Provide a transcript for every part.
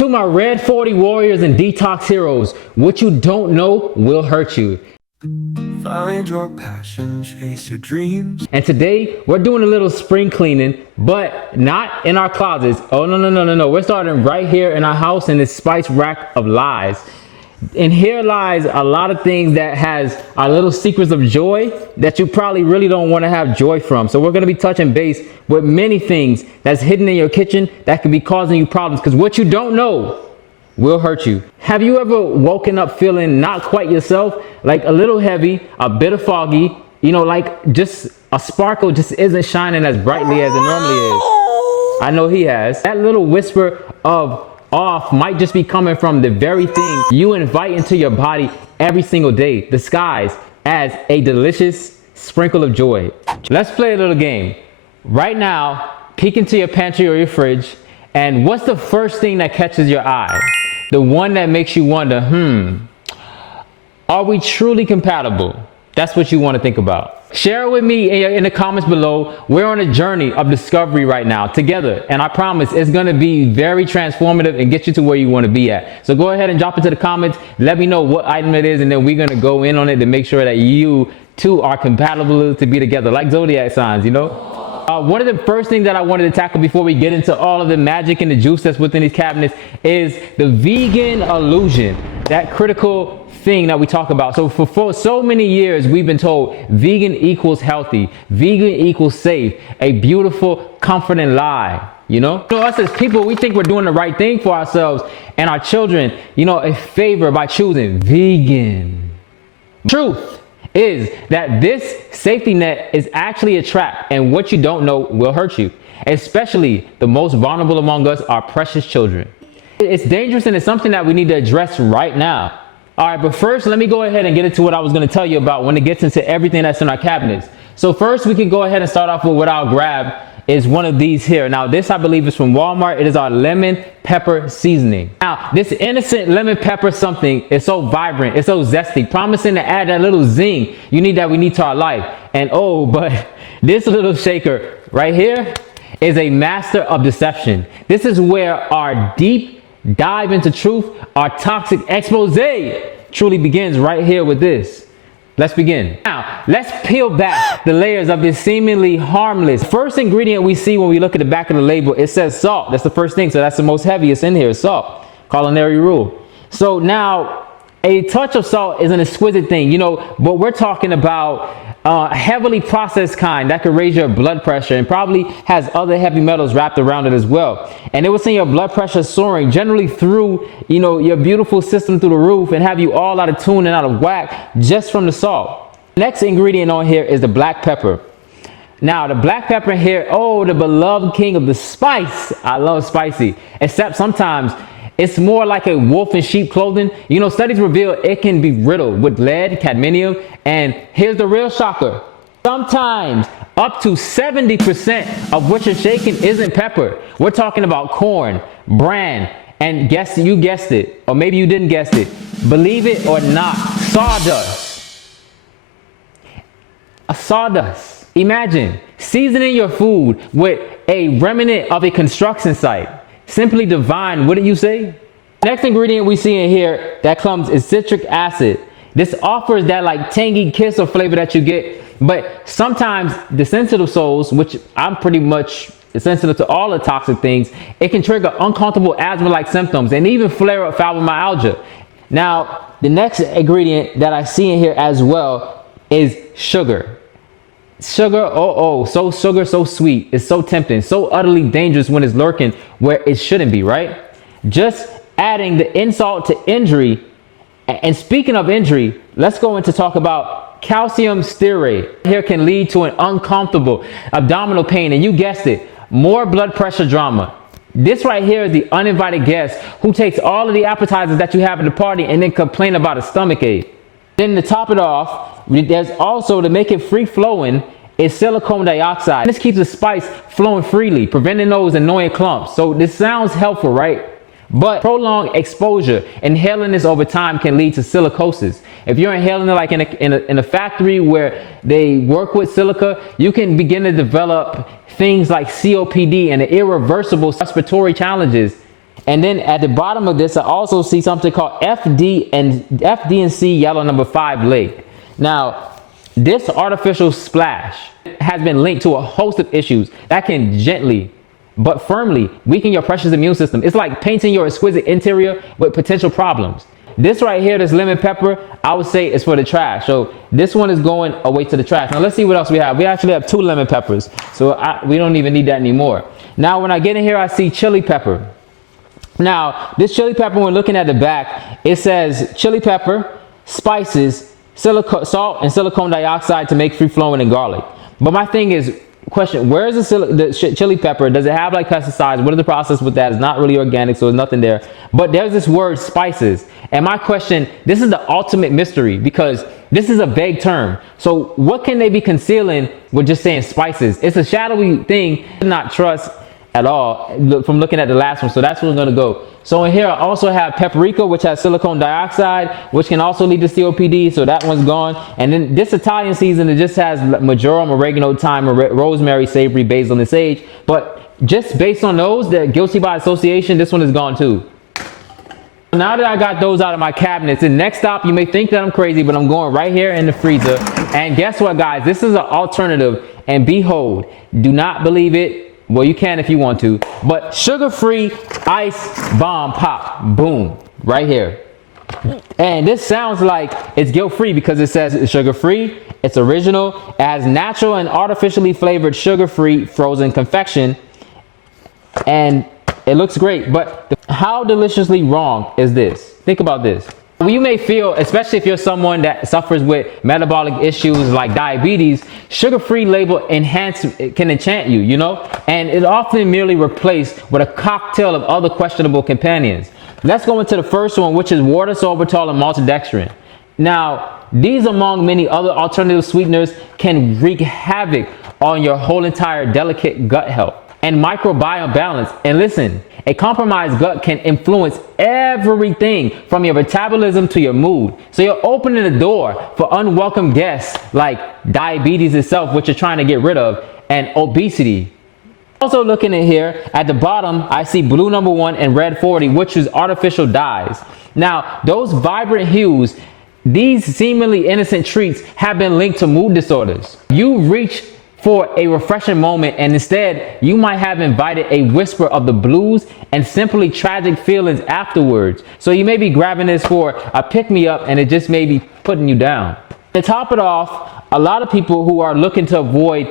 To my Red 40 warriors and detox heroes, what you don't know will hurt you. Find your passion, chase your dreams. And today we're doing a little spring cleaning, but not in our closets. Oh, no. We're starting right here in our house in this spice rack of lies. And here lies a lot of things that has our little secrets of joy that you probably really don't want to have joy from. So we're going to be touching base with many things that's hidden in your kitchen that could be causing you problems, because what you don't know will hurt you. Have you ever woken up feeling not quite yourself, like a little heavy, a bit of foggy, you know, like just a sparkle just isn't shining as brightly as it normally is? I know he has. That little whisper of off might just be coming from the very thing you invite into your body every single day, disguised as a delicious sprinkle of joy. Let's play a little game. Right now, peek into your pantry or your fridge, and what's the first thing that catches your eye? The one that makes you wonder, are we truly compatible? That's what you want to think about. Share it with me in the comments below. We're on a journey of discovery right now together, and I promise it's going to be very transformative and get you to where you want to be at. So go ahead and drop into the comments. Let me know what item it is, and then we're going to go in on it to make sure that you two are compatible to be together, like zodiac signs, you know. One of the first things that I wanted to tackle before we get into all of the magic and the juice that's within these cabinets is the vegan illusion, that critical thing that we talk about. So for so many years, we've been told vegan equals healthy, vegan equals safe, a beautiful, comforting lie. You know, us as people, we think we're doing the right thing for ourselves and our children, you know, a favor by choosing vegan. Truth is that this safety net is actually a trap, and what you don't know will hurt you. Especially the most vulnerable among us, our precious children. It's dangerous, and it's something that we need to address right now. All right, but first, let me go ahead and get into what I was going to tell you about when it gets into everything that's in our cabinets. So first, we can go ahead and start off with what I'll grab is one of these here. Now, this I believe is from Walmart. It is our lemon pepper seasoning. Now, this innocent lemon pepper something is so vibrant, it's so zesty, promising to add that little zing we need to our life. And oh, but this little shaker right here is a master of deception. This is where our deep dive into truth, our toxic expose truly begins right here with this. Let's begin. Now, let's peel back the layers of this seemingly harmless. First ingredient we see when we look at the back of the label, it says salt. That's the first thing. So that's the most heaviest in here, salt. Culinary rule. So now, a touch of salt is an exquisite thing, you know, but we're talking about a heavily processed kind that could raise your blood pressure and probably has other heavy metals wrapped around it as well. And it will send your blood pressure soaring generally through, you know, your beautiful system through the roof and have you all out of tune and out of whack just from the salt. Next ingredient on here is the black pepper. Now, the black pepper here, oh, the beloved king of the spice. I love spicy, except sometimes it's more like a wolf in sheep clothing. You know, studies reveal it can be riddled with lead, cadmium, and here's the real shocker. Sometimes up to 70% of what you're shaking isn't pepper. We're talking about corn, bran, and you guessed it, or maybe you didn't guess it. Believe it or not, sawdust. A sawdust. Imagine seasoning your food with a remnant of a construction site. Simply divine, wouldn't you say? Next ingredient we see in here that comes is citric acid. This offers that like tangy kiss or flavor that you get, but sometimes the sensitive souls, which I'm pretty much sensitive to all the toxic things, it can trigger uncomfortable asthma-like symptoms and even flare up fibromyalgia. Now, the next ingredient that I see in here as well is sugar. Sugar, so sugar, so sweet. It's so tempting, so utterly dangerous when it's lurking where it shouldn't be, right? Just adding the insult to injury. And speaking of injury, let's go into talk about calcium stearate. Here can lead to an uncomfortable abdominal pain, and you guessed it, more blood pressure drama. This right here is the uninvited guest who takes all of the appetizers that you have at the party and then complain about a stomach ache. Then to top it off, there's also, to make it free flowing, is silicone dioxide. This keeps the spice flowing freely, preventing those annoying clumps. So this sounds helpful, right? But prolonged exposure, inhaling this over time can lead to silicosis. If you're inhaling it like in a factory where they work with silica, you can begin to develop things like COPD and irreversible respiratory challenges. And then at the bottom of this, I also see something called FD&C yellow number 5 lake. Now, this artificial splash has been linked to a host of issues that can gently but firmly weaken your precious immune system. It's like painting your exquisite interior with potential problems. This right here, this lemon pepper, I would say is for the trash. So this one is going away to the trash. Now let's see what else we have. We actually have 2 lemon peppers. So we don't even need that anymore. Now when I get in here, I see chili pepper. Now this chili pepper, when looking at the back, it says chili pepper, spices, salt, and silicone dioxide to make free flowing and garlic. But my thing is, question, where is the chili pepper? Does it have like pesticides? What is the process with that? It's not really organic, so there's nothing there. But there's this word spices. And my question, this is the ultimate mystery because this is a vague term. So what can they be concealing with just saying spices? It's a shadowy thing to not trust at all from looking at the last one. So that's where I'm gonna go. So in here I also have paprika, which has silicone dioxide, which can also lead to COPD. So that one's gone. And then this Italian season, it just has marjoram, oregano, thyme, rosemary, savory, basil, and sage. But just based on those, they're guilty by association. This one is gone too. Now that I got those out of my cabinets, the next stop, you may think that I'm crazy, but I'm going right here in the freezer. And guess what, guys? This is an alternative. And behold, do not believe it. Well, you can if you want to, but sugar-free ice bomb pop, boom, right here. And this sounds like it's guilt-free because it says it's sugar-free, it's original, it has natural and artificially flavored sugar-free frozen confection, and it looks great. But how deliciously wrong is this? Think about this. You may feel, especially if you're someone that suffers with metabolic issues like diabetes, sugar-free label can enchant you, you know? And it often merely replaced with a cocktail of other questionable companions. Let's go into the first one, which is water, sorbitol, and maltodextrin. Now, these among many other alternative sweeteners can wreak havoc on your whole entire delicate gut health and microbiome balance. And listen, a compromised gut can influence everything from your metabolism to your mood. So you're opening the door for unwelcome guests like diabetes itself, which you're trying to get rid of, and obesity. Also looking in here, at the bottom, I see blue number 1 and red 40, which is artificial dyes. Now, those vibrant hues, these seemingly innocent treats have been linked to mood disorders. You reach for a refreshing moment, and instead you might have invited a whisper of the blues and simply tragic feelings afterwards. So you may be grabbing this for a pick-me-up, and it just may be putting you down. To top it off, a lot of people who are looking to avoid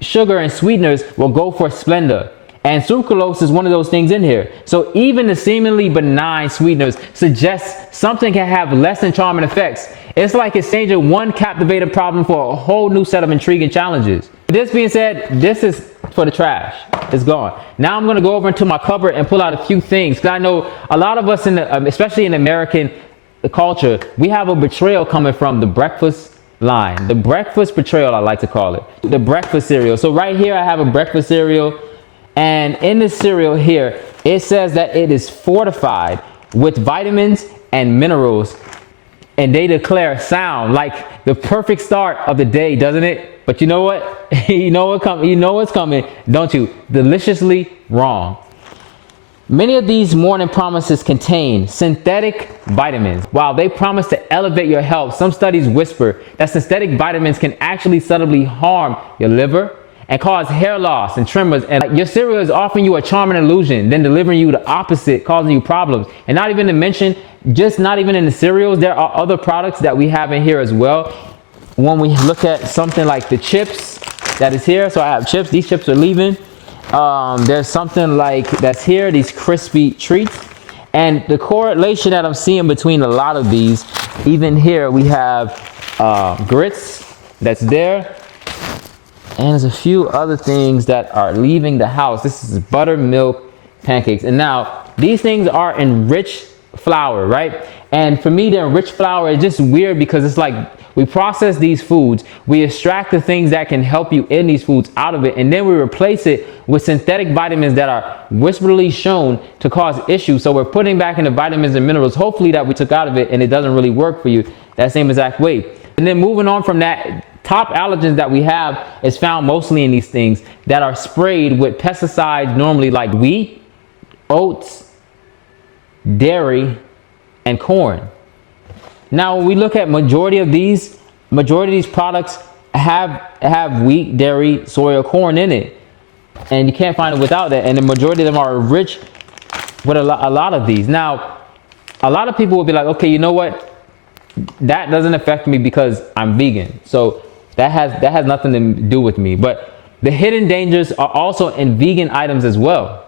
sugar and sweeteners will go for Splenda. And sucralose is one of those things in here. So even the seemingly benign sweeteners suggest something can have less than charming effects. It's like exchanging one captivating problem for a whole new set of intriguing challenges. This being said, this is for the trash. It's gone. Now I'm gonna go over into my cupboard and pull out a few things, because I know a lot of us, especially in American culture, we have a betrayal coming from the breakfast line. The breakfast betrayal, I like to call it. The breakfast cereal. So right here I have a breakfast cereal. And in this cereal here, it says that it is fortified with vitamins and minerals. And they declare sound, like the perfect start of the day, doesn't it? But you know what? You know what's coming, don't you? Deliciously wrong. Many of these morning promises contain synthetic vitamins. While they promise to elevate your health, some studies whisper that synthetic vitamins can actually subtly harm your liver and cause hair loss and tremors. And your cereal is offering you a charming illusion, then delivering you the opposite, causing you problems. And not even to mention, just not even in the cereals, there are other products that we have in here as well. When we look at something like the chips that is here, so I have chips, these chips are leaving. There's something like that's here, these crispy treats. And the correlation that I'm seeing between a lot of these, even here we have grits that's there. And there's a few other things that are leaving the house. This is buttermilk pancakes. And now these things are enriched flour, right? And for me, the enriched flour is just weird because it's like we process these foods, we extract the things that can help you in these foods out of it, and then we replace it with synthetic vitamins that are whisperly shown to cause issues. So we're putting back in the vitamins and minerals, hopefully that we took out of it, and it doesn't really work for you that same exact way. And then moving on from that, top allergens that we have is found mostly in these things that are sprayed with pesticides, normally like wheat, oats, dairy, and corn. Now, when we look at majority of these products have wheat, dairy, soy, or corn in it, and you can't find it without that. And the majority of them are rich with a lot of these. Now, a lot of people will be like, okay, you know what? That doesn't affect me because I'm vegan. So that has nothing to do with me. But the hidden dangers are also in vegan items as well.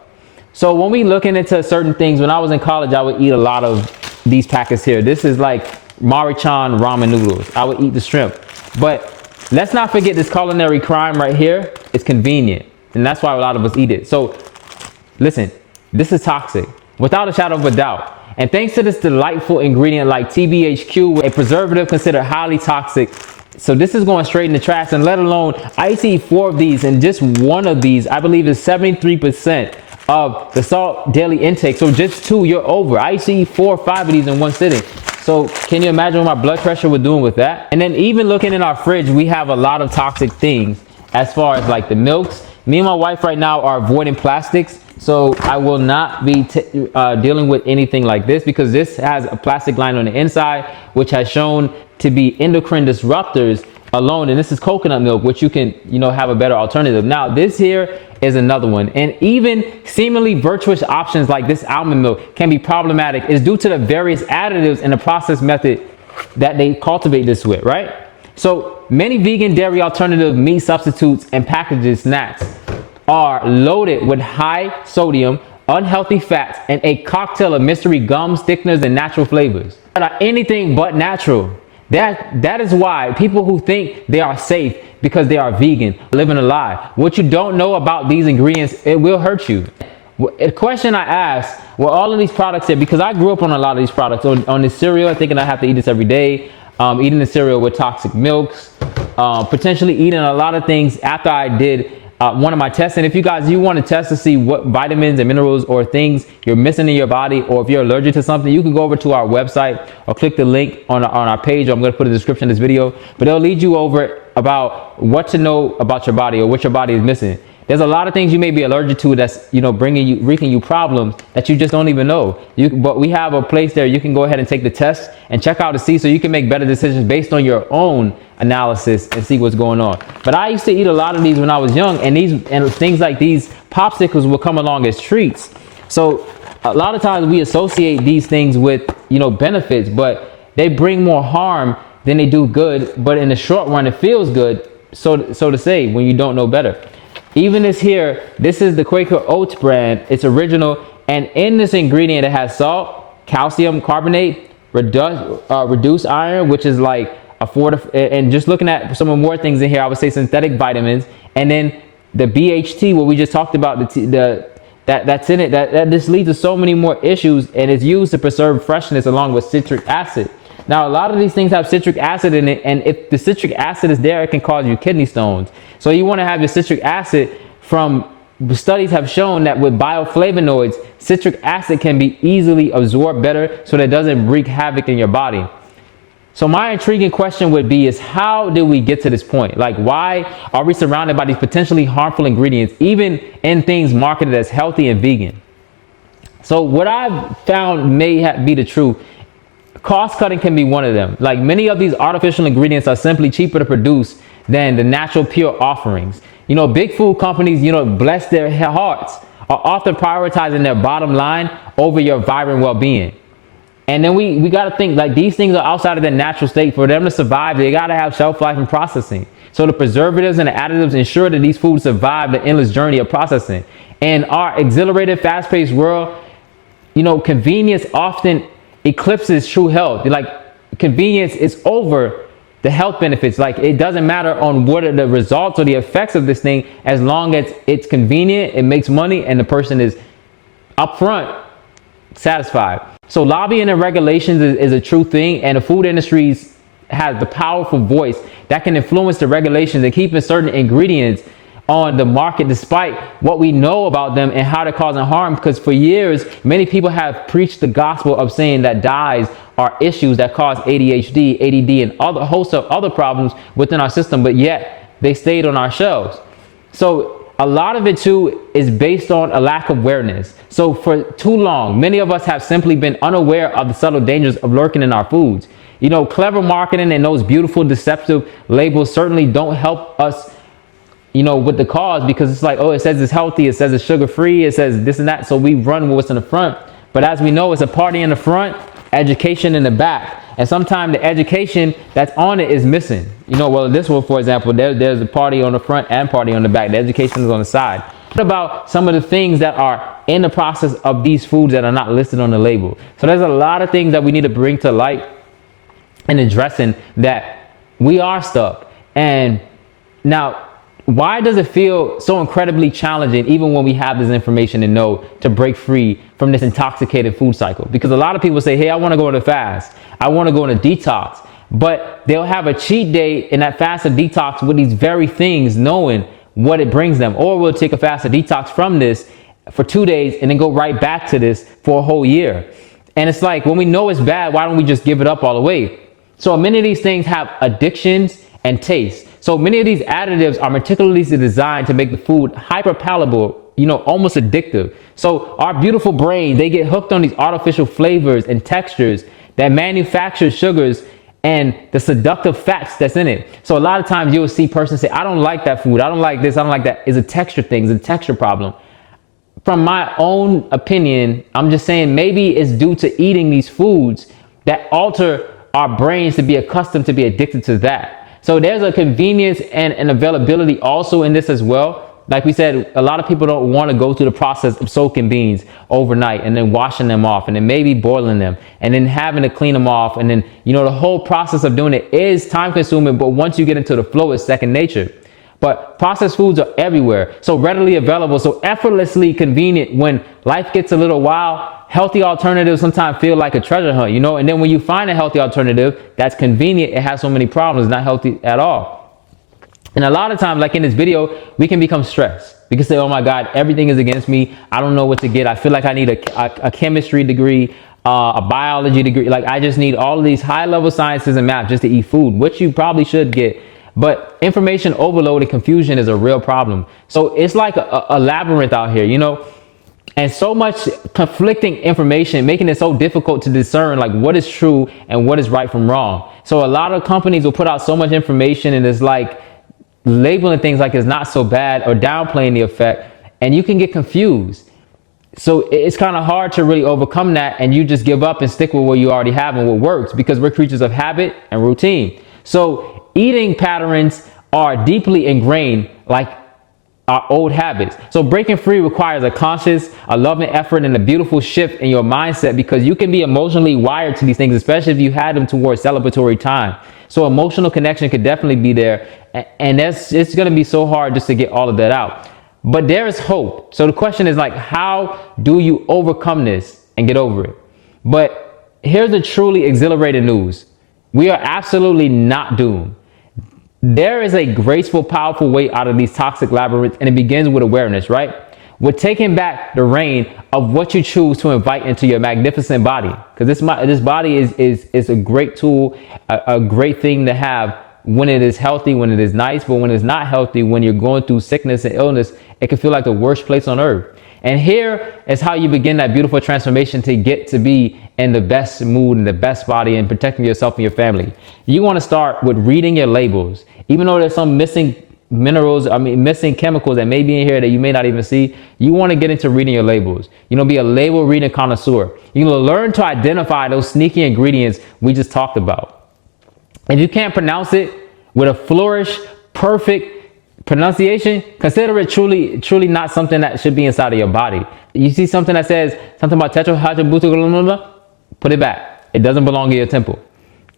So when we looking into certain things, when I was in college, I would eat a lot of these packets here. This is like Maruchan ramen noodles. I would eat the shrimp. But let's not forget this culinary crime right here. It's convenient. And that's why a lot of us eat it. So listen, this is toxic without a shadow of a doubt. And thanks to this delightful ingredient like TBHQ, a preservative considered highly toxic. So this is going straight in the trash, and let alone, I used to eat 4 of these, and just one of these, I believe, is 73% of the salt daily intake. So just 2, you're over. I used to eat 4 or 5 of these in one sitting. So can you imagine what my blood pressure was doing with that? And then even looking in our fridge, we have a lot of toxic things as far as like the milks. Me and my wife right now are avoiding plastics. So I will not be dealing with anything like this, because this has a plastic line on the inside, which has shown to be endocrine disruptors alone. And this is coconut milk, which you can, have a better alternative. Now, this here is another one. And even seemingly virtuous options like this almond milk can be problematic. It's due to the various additives and the process method that they cultivate this with, right? So many vegan dairy alternative meat substitutes and packaged snacks are loaded with high sodium, unhealthy fats, and a cocktail of mystery gums, thickeners, and natural flavors that are anything but natural. That is why people who think they are safe because they are vegan living a lie. What you don't know about these ingredients, it will hurt you. A question I asked, were all of these products here, because I grew up on a lot of these products, on this cereal, thinking I have to eat this every day, eating the cereal with toxic milks, potentially eating a lot of things after I did one of my tests. And if you want to test to see what vitamins and minerals or things you're missing in your body, or if you're allergic to something, you can go over to our website or click the link on our page. I'm going to put in the description of this video, but it'll lead you over about what to know about your body or what your body is missing. There's a lot of things you may be allergic to that's, wreaking you problems that you just don't even know. But we have a place there you can go ahead and take the test and check out to see, so you can make better decisions based on your own analysis and see what's going on. But I used to eat a lot of these when I was young, and things like these popsicles will come along as treats. So a lot of times we associate these things with, benefits, but they bring more harm than they do good. But in the short run, it feels good, so to say, when you don't know better. Even this here, this is the Quaker Oats brand. It's original, and in this ingredient it has salt, calcium carbonate, reduced iron, which is like and just looking at some more things in here, I would say synthetic vitamins, and then the BHT, what we just talked about, that's in it. That this leads to so many more issues, and it's used to preserve freshness along with citric acid. Now, a lot of these things have citric acid in it, and if the citric acid is there, it can cause you kidney stones. So you want to have your citric acid. From studies have shown that with bioflavonoids, citric acid can be easily absorbed better, so that it doesn't wreak havoc in your body. So my intriguing question would be is, how did we get to this point? Like, why are we surrounded by these potentially harmful ingredients, even in things marketed as healthy and vegan? So what I've found may be the truth. Cost cutting can be one of them. Like, many of these artificial ingredients are simply cheaper to produce than the natural pure offerings. Big food companies, bless their hearts, are often prioritizing their bottom line over your vibrant well-being. And then we got to think, like, these things are outside of their natural state. For them to survive, they got to have shelf life and processing. So the preservatives and the additives ensure that these foods survive the endless journey of processing. In our exhilarated, fast-paced world, convenience often eclipses true health. Like, convenience is over the health benefits. Like, it doesn't matter on what are the results or the effects of this thing, as long as it's convenient, it makes money, and the person is upfront satisfied. So lobbying and regulations is a true thing, and the food industry has the powerful voice that can influence the regulations and keeping certain ingredients on the market despite what we know about them and how they're causing harm. Because for years, many people have preached the gospel of saying that dyes are issues that cause ADHD, ADD, and a host of other problems within our system, but yet they stayed on our shelves. So a lot of it too is based on a lack of awareness. So for too long, many of us have simply been unaware of the subtle dangers of lurking in our foods. You know, clever marketing and those beautiful deceptive labels certainly don't help us, you know, with the cause, because it's like, oh, it says it's healthy, it says it's sugar free, it says this and that, so we run with what's in the front. But as we know, it's a party in the front, education in the back. And sometimes the education that's on it is missing. You know, well, this one, for example, there's a party on the front and party on the back. The education is on the side. What about some of the things that are in the process of these foods that are not listed on the label? So there's a lot of things that we need to bring to light and addressing that we are stuck. And now, why does it feel so incredibly challenging, even when we have this information and know to break free from this intoxicated food cycle? Because a lot of people say, hey, I want to go on a fast. I want to go on a detox. But they'll have a cheat day in that fast or detox with these very things, knowing what it brings them. Or we'll take a fast or detox from this for 2 days and then go right back to this for a whole year. And it's like, when we know it's bad, why don't we just give it up all the way? So many of these things have addictions and taste. So many of these additives are meticulously designed to make the food hyper palatable, you know, almost addictive. So our beautiful brain, they get hooked on these artificial flavors and textures that manufacture sugars and the seductive fats that's in it. So a lot of times you'll see persons say, I don't like that food, I don't like this, I don't like that. It's a texture thing, it's a texture problem. From my own opinion, I'm just saying maybe it's due to eating these foods that alter our brains to be accustomed to be addicted to that. So there's a convenience and an availability also in this as well. Like we said, a lot of people don't want to go through the process of soaking beans overnight and then washing them off and then maybe boiling them and then having to clean them off. And then, you know, the whole process of doing it is time consuming, but once you get into the flow, it's second nature. But processed foods are everywhere, so readily available, so effortlessly convenient. When life gets a little wild, healthy alternatives sometimes feel like a treasure hunt, you know? And then when you find a healthy alternative that's convenient, it has so many problems, not healthy at all. And a lot of times, like in this video, we can become stressed. We can say, oh my God, everything is against me. I don't know what to get. I feel like I need a chemistry degree, a biology degree. Like I just need all of these high level sciences and math just to eat food, which you probably should get. But information overload and confusion is a real problem. So it's like a labyrinth out here, you know? And so much conflicting information, making it so difficult to discern like what is true and what is right from wrong. So a lot of companies will put out so much information and it's like labeling things like it's not so bad or downplaying the effect, and you can get confused. So it's kind of hard to really overcome that, and you just give up and stick with what you already have and what works, because we're creatures of habit and routine. So eating patterns are deeply ingrained, like our old habits. So breaking free requires a conscious, a loving effort and a beautiful shift in your mindset, because you can be emotionally wired to these things, especially if you had them towards celebratory time. So emotional connection could definitely be there, and it's going to be so hard just to get all of that out. But there is hope. So the question is like, how do you overcome this and get over it? But here's the truly exhilarating news. We are absolutely not doomed. There is a graceful, powerful way out of these toxic labyrinths, and it begins with awareness, right? With taking back the reign of what you choose to invite into your magnificent body. Because this body is a great tool, a great thing to have when it is healthy, when it is nice. But when it's not healthy, when you're going through sickness and illness, it can feel like the worst place on earth. And here is how you begin that beautiful transformation to get to be in the best mood and the best body and protecting yourself and your family. You want to start with reading your labels. Even though there's some missing minerals, missing chemicals that may be in here that you may not even see, you want to get into reading your labels. You know, be a label reading connoisseur. You know, learn to identify those sneaky ingredients we just talked about. If you can't pronounce it with a flourish, perfect pronunciation, consider it truly not something that should be inside of your body. You see something that says something about tetrahydrobutyl, put it back. It doesn't belong in your temple.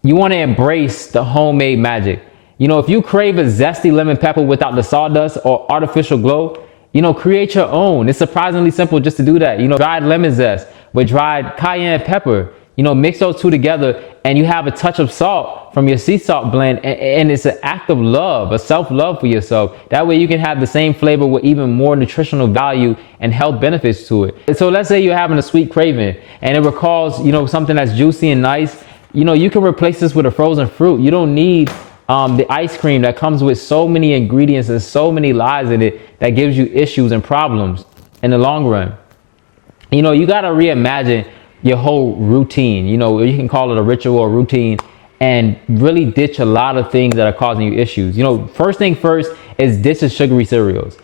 You want to embrace the homemade magic. You know, if you crave a zesty lemon pepper without the sawdust or artificial glow, you know, create your own. It's surprisingly simple just to do that. You know, dried lemon zest with dried cayenne pepper, you know, mix those two together and you have a touch of salt from your sea salt blend. And it's an act of love, a self-love for yourself. That way you can have the same flavor with even more nutritional value and health benefits to it. And so let's say you're having a sweet craving and it recalls, you know, something that's juicy and nice. You know, you can replace this with a frozen fruit. You don't need The ice cream that comes with so many ingredients and so many lies in it that gives you issues and problems in the long run. You got to reimagine your whole routine. You can call it a ritual or routine, and really ditch a lot of things that are causing you issues. First thing first is ditch the sugary cereals.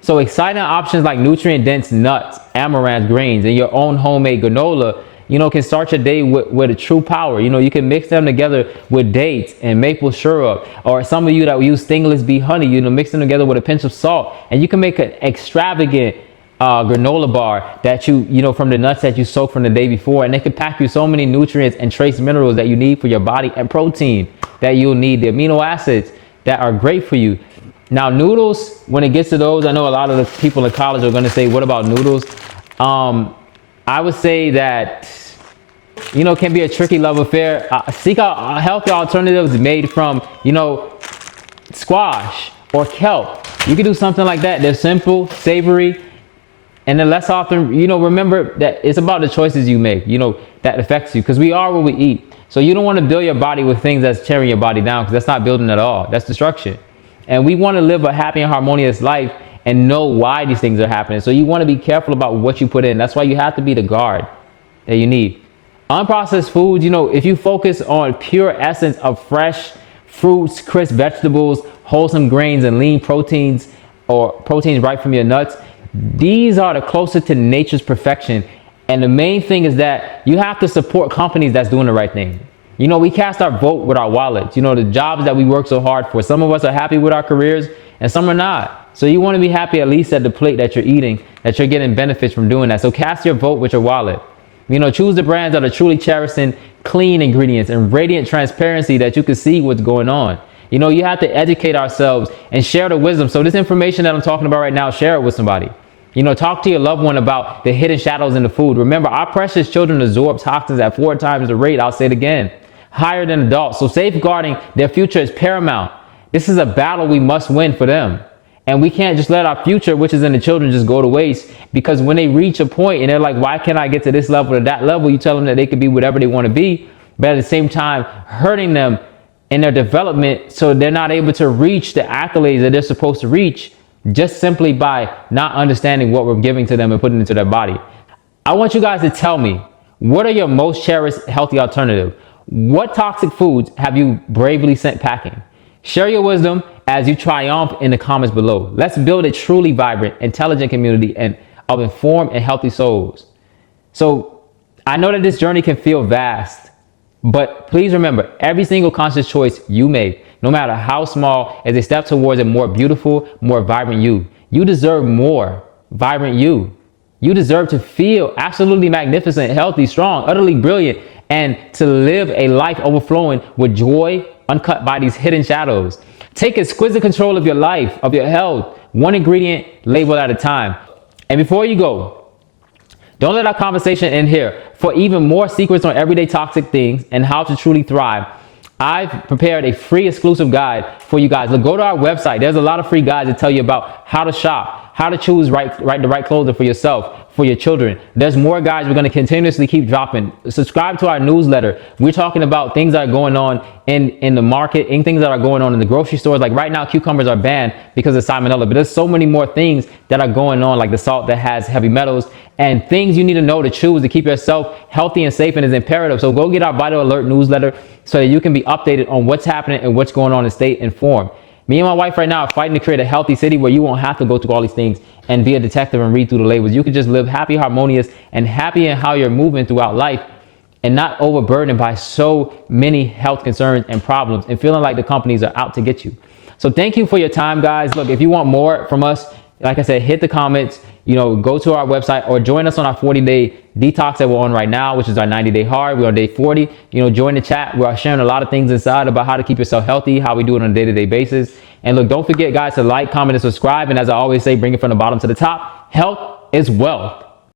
So exciting options like nutrient-dense nuts, amaranth grains, and your own homemade granola, can start your day with a true power. You can mix them together with dates and maple syrup, or some of you that use stingless bee honey, mix them together with a pinch of salt, and you can make an extravagant granola bar that from the nuts that you soaked from the day before, and they can pack you so many nutrients and trace minerals that you need for your body, and protein that you'll need, the amino acids that are great for you. Now noodles, when it gets to those, I know a lot of the people in college are going to say, what about noodles? I would say that can be a tricky love affair. Seek out healthy alternatives made from squash or kelp. You can do something like that. They're simple, savory, and then less often, remember that it's about the choices you make, that affects you, because we are what we eat. So you don't want to build your body with things that's tearing your body down, because that's not building at all. That's destruction. And we want to live a happy and harmonious life and know why these things are happening. So you want to be careful about what you put in. That's why you have to be the guard that you need. Unprocessed foods, if you focus on pure essence of fresh fruits, crisp vegetables, wholesome grains, and lean proteins, or proteins right from your nuts, these are the closest to nature's perfection. And the main thing is that you have to support companies that's doing the right thing. We cast our vote with our wallets. The jobs that we work so hard for. Some of us are happy with our careers and some are not. So you want to be happy at least at the plate that you're eating, that you're getting benefits from doing that. So cast your vote with your wallet. Choose the brands that are truly cherishing clean ingredients and radiant transparency that you can see what's going on. You have to educate ourselves and share the wisdom. So this information that I'm talking about right now, share it with somebody. Talk to your loved one about the hidden shadows in the food. Remember, our precious children absorb toxins at 4 times the rate, I'll say it again, higher than adults. So safeguarding their future is paramount. This is a battle we must win for them. And we can't just let our future, which is in the children, just go to waste, because when they reach a point and they're like, why can't I get to this level or that level? You tell them that they can be whatever they want to be, but at the same time hurting them in their development, so they're not able to reach the accolades that they're supposed to reach, just simply by not understanding what we're giving to them and putting into their body. I want you guys to tell me, what are your most cherished healthy alternative? What toxic foods have you bravely sent packing? Share your wisdom as you triumph in the comments below. Let's build a truly vibrant, intelligent community of informed and healthy souls. So I know that this journey can feel vast, but please remember, every single conscious choice you make, no matter how small, is a step towards a more beautiful, more vibrant you. You deserve more vibrant you. You deserve to feel absolutely magnificent, healthy, strong, utterly brilliant, and to live a life overflowing with joy, uncut by these hidden shadows. Take exquisite control of your life, of your health, one ingredient label at a time. And before you go, don't let our conversation end here. For even more secrets on everyday toxic things and how to truly thrive, I've prepared a free exclusive guide for you guys. Look, go to our website. There's a lot of free guides that tell you about how to shop, how to choose the right clothing for yourself, for your children. There's more guides we're going to continuously keep dropping. Subscribe to our newsletter. We're talking about things that are going on in the market, and things that are going on in the grocery stores. Like right now, cucumbers are banned because of salmonella, but there's so many more things that are going on, like the salt that has heavy metals, and things you need to know to choose to keep yourself healthy and safe, and is imperative. So go get our Vital Alert newsletter so that you can be updated on what's happening and what's going on and stay informed. Me and my wife right now are fighting to create a healthy city where you won't have to go through all these things and be a detective and read through the labels. You can just live happy, harmonious, and happy in how you're moving throughout life, and not overburdened by so many health concerns and problems and feeling like the companies are out to get you. So thank you for your time, guys. Look, if you want more from us, like I said, hit the comments, go to our website or join us on our 40-day detox that we're on right now, which is our 90-day hard. We're on day 40. Join the chat. We're sharing a lot of things inside about how to keep yourself healthy, how we do it on a day-to-day basis. And look, don't forget, guys, to like, comment, and subscribe. And as I always say, bring it from the bottom to the top. Health is wealth.